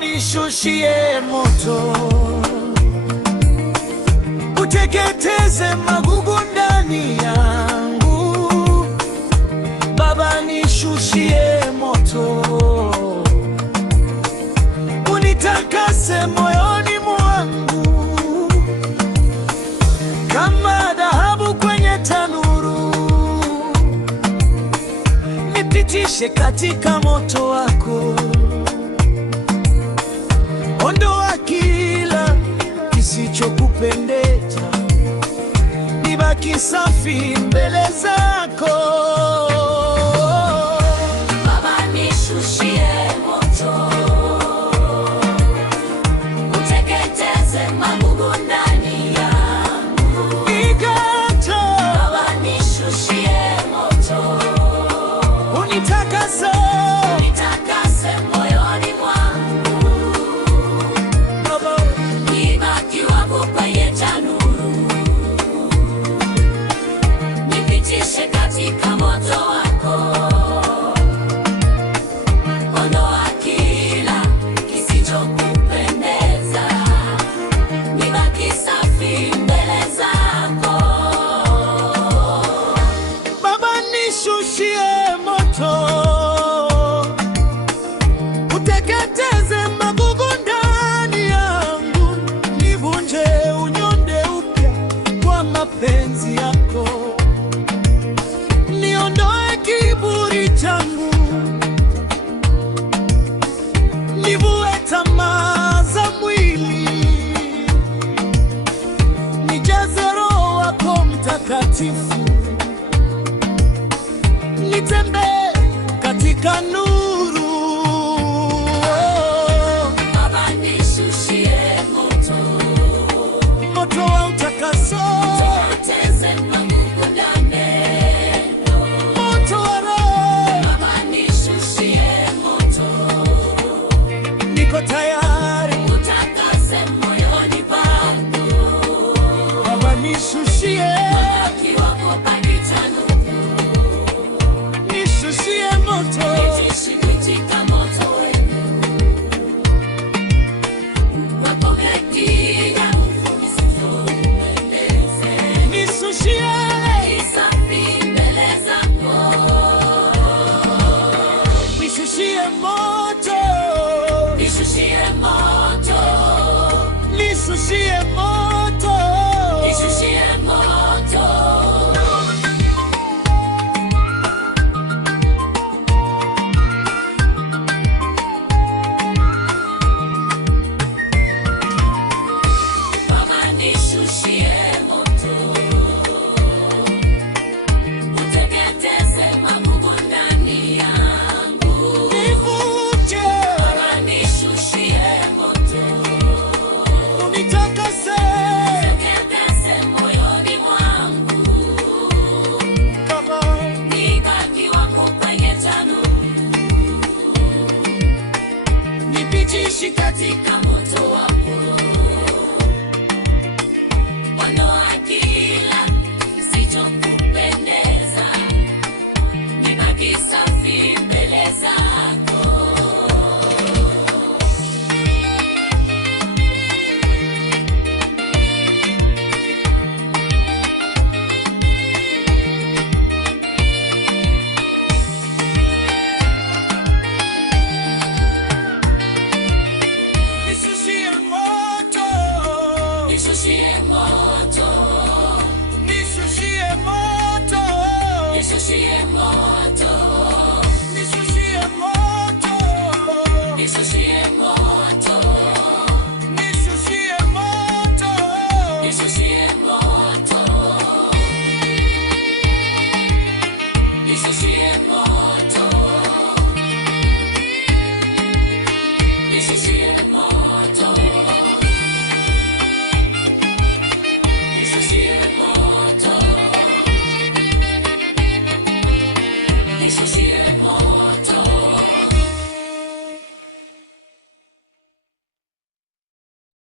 Nishushie moto, uteketeze magugu ndani yangu. Baba, nishushie moto, unitakase moyoni mwangu, kama dhahabu kwenye tanuru. Nipitishe katika moto wako, ondoa kila kisichokupendeza, nibaki safi mbele zako. Baba, nishushie moto, uteketeze magugu ndani yangu. Baba, nishushie moto, unitakase moyoni mwangu, nibaki wako kwenye tanuru. Nipitishe katika moto wako, ondoa kila kisichokupendeza, nibaki safi mbele zako. Baba, nishushie moto, uteketeze magugu ndani yangu, nivunje unyonge upya kwa mapenzi yako. Niondoe kiburi changu, nivue tamaa za mwili, nijaze Roho wako Mtakatifu, nitembee katika nuru. Baba, nishushie moto, Moto wa utakaso, uteketeze magugu ndani, moto wa Roho. Baba, nishushie moto, Niko tayari, utakase moyoni pangu, Baba, nishushie, nibaki wako kwenye tanuru. nishushie moto, Nipitishe katika moto wenu, wapokee kila kisichokupendeza, nishushie, safi mbele zako. nishushie moto, Nishushie moto, nishushie moto, nishushie moto. Baba, nishushie moto, uteketeze magugu ndani yangu. nivunje, Baba, nishushie moto, unitakase, uteketeze moyoni mwangu, Baba, nibaki wako kwenye tanuru. Nipitishe katika moto wako, ondoa kila kisichokupendeza, nibaki safi mbele zako. nishushie moto, Nishushie moto, nishushie moto, nishushie moto, nishushie moto, nishushie moto, nishushie moto, nishushie moto, nishushie moto, nishushie moto. nishushie